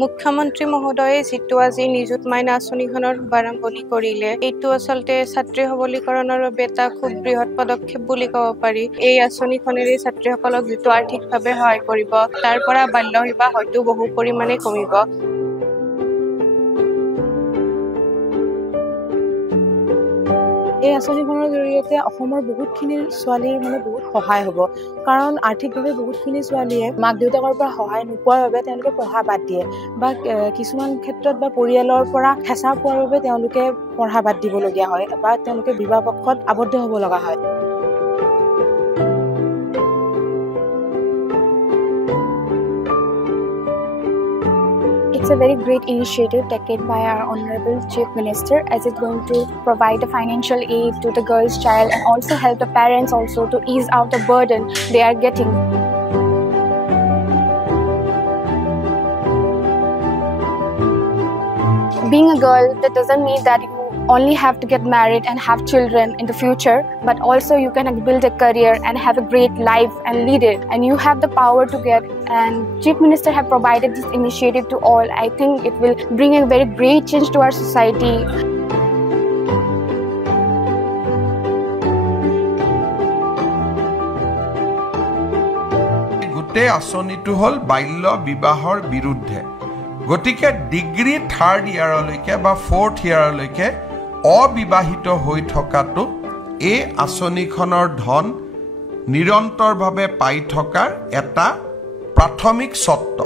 মুখ্যমন্ত্ৰী মহোদয়ে যিটো আজি নিযুত মাইনা আঁচনিখনৰ শুভাৰম্ভণি কৰিলে এইটো আচলতে ছাত্ৰী সবলীকৰণৰ বাবে এটা খুব বৃহৎ পদক্ষেপ বুলি ক'ব পাৰি। এই আঁচনিখনেৰে ছাত্ৰীসকলক যিটো আৰ্থিকভাৱে সহায় কৰিব তাৰ পৰা বাল্য বিবাহ হয়তো বহু পৰিমাণে কমিব। এই আঁচনিখনৰ জৰিয়তে অসমৰ বহুতখিনি ছোৱালীৰ বহুত সহায় হ'ব, কাৰণ আৰ্থিকভাৱে বহুতখিনি ছোৱালীয়ে মাক দেউতাকৰ পৰা সহায় নোপোৱাৰ বাবে তেওঁলোকে পঢ়া বাদ দিয়ে বা কিছুমান ক্ষেত্ৰত বা পৰিয়ালৰ পৰা হেঁচা পোৱাৰ বাবে তেওঁলোকে পঢ়া বাদ দিবলগীয়া হয় বা তেওঁলোকে বিবাহ পক্ষত আবদ্ধ হ'ব লগা হয়। It's a very great initiative taken by our Honorable Chief Minister, as it's going to provide a financial aid to the girl's child and also help the parents also to ease out the burden they are getting. Being a girl, that doesn't mean that you only have to get married and have children in the future, but also you can build a career and have a great life and lead it, and you have the power to get, and Chief Minister have provided this initiative to all. I think it will bring a very great change to our society. গোটেই আঁচনিটো হ'ল বাল্য বিবাহৰ বিৰুদ্ধে। গতিকে degree 3rd ইয়াৰলৈকে বা 4th ইয়াৰলৈকে অবিবাহিত হৈ থকাটো এই আঁচনিখনৰ ধন নিৰন্তৰভাৱে পাই থকাৰ এটা প্ৰাথমিক চৰ্ত।